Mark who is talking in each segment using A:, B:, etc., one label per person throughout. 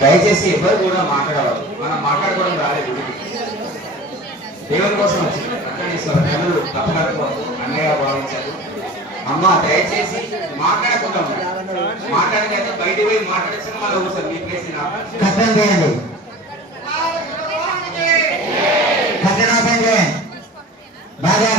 A: దయచేసి ఎవరు కూడా మాట్లాడవాలి మనం మాట్లాడుకోవడం రాలేదు. దేవుని కోసం వచ్చింది. తల్లుడు తప్పకపోవద్దు అన్నయ్య భావించారు. అమ్మ దయచేసి మాట్లాడకుండా. మాట్లాడకైతే బయటికి పోయి మాట్లాడేసిన మళ్ళీ ఒకసారి మీ ప్లేస్
B: కట్టండి చేయండి. కట్టెన ఓపెన్ చేయండి. బాగా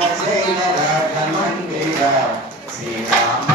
B: కట్ట మేలు ఆరు పుష్పాలు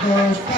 B: కృష్ణ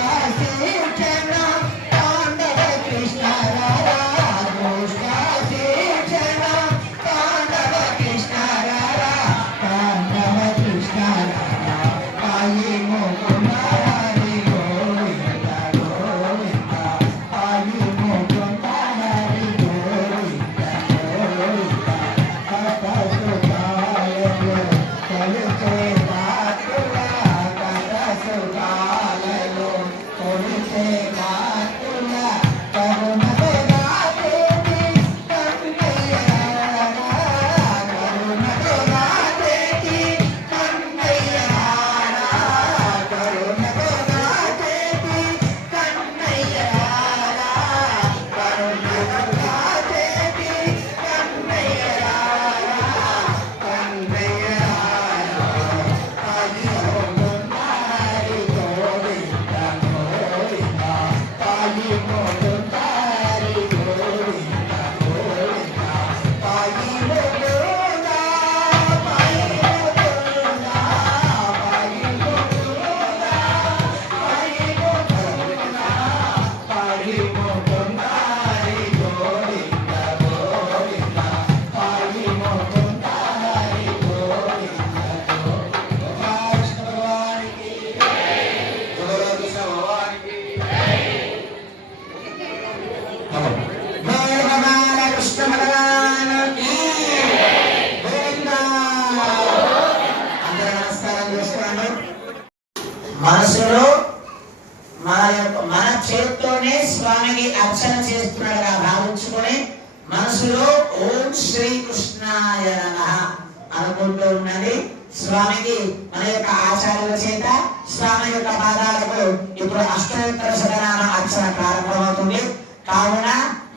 B: స్వామి యొక్క పాదాలకు ఇప్పుడు అష్టోత్తర శతనామ అర్చన ప్రారంభమవుతుంది. కావున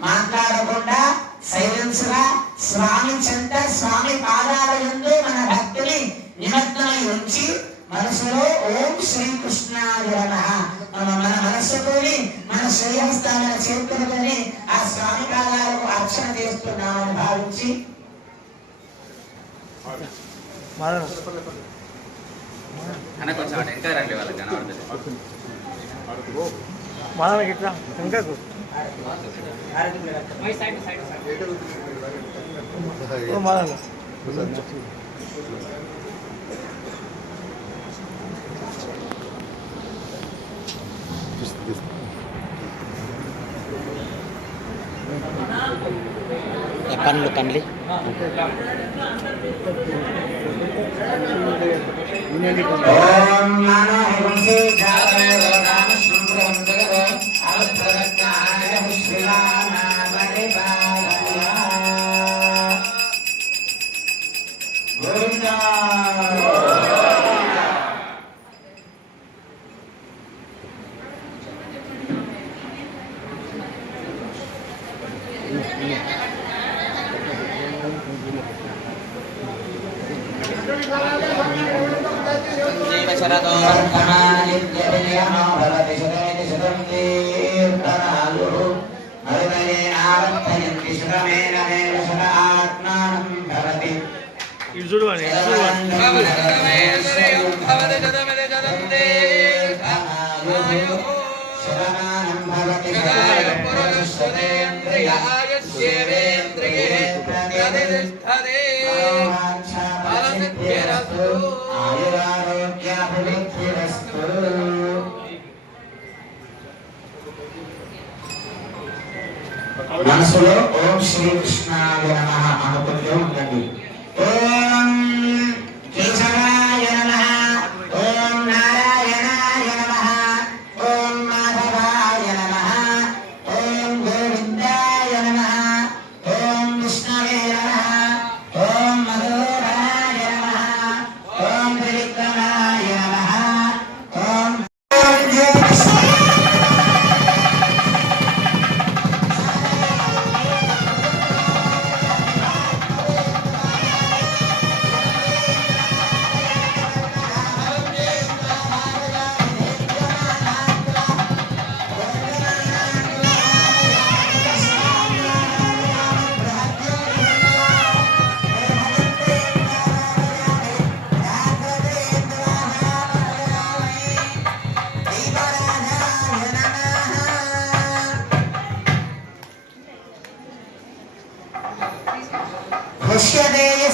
B: మాట్లాడకుండా సైలెన్స్గా స్వామి చెంత స్వామి పాదాల ఎందు మన భక్తిని నిమగ్నమై ఉంచి మనసులో ఓం శ్రీ కృష్ణాయ మన మన మనస్సుతోని మన శ్రేయస్థాన చేతులతోని ఆ స్వామి పాదాలకు అర్చన చేస్తున్నామని భావించి
A: అన్న కొంచెం అటు వెనక రండి వాళ్ళకి కనబడుతుంది
C: మనకి ఇట్లా ఇంకకు మన
D: పండ్లు
B: 주님들의 은혜를 보며 శతం కీర్తనాలు హృదయేనావర్తయంతి శతమేనమేవ శత ఆత్మానం భవతి
C: ఇటు చూడు అని ఇటు చూడు అని.
B: మనసులో ఓం శ్రీకృష్ణ అనుకుంటూ ఉండండి.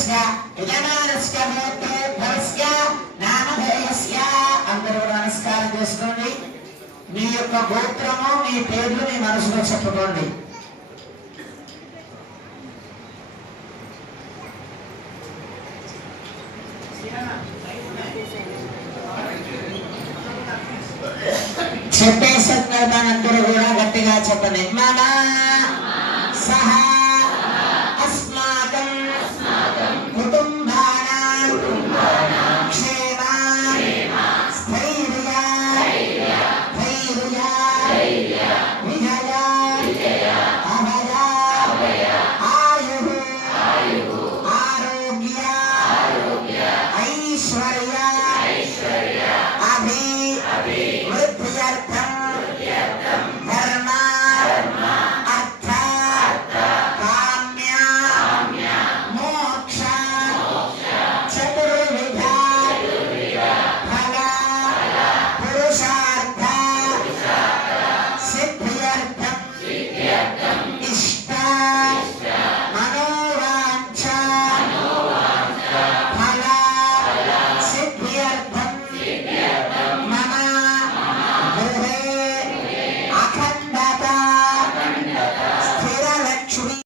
B: యజమానస్య యజమానస్య అందరూ మీ యొక్క గోత్రము మీ పేర్లు మీ మనసులో చెప్పుకోండి. కూడా గట్టిగా చెప్పండి. మామా సహా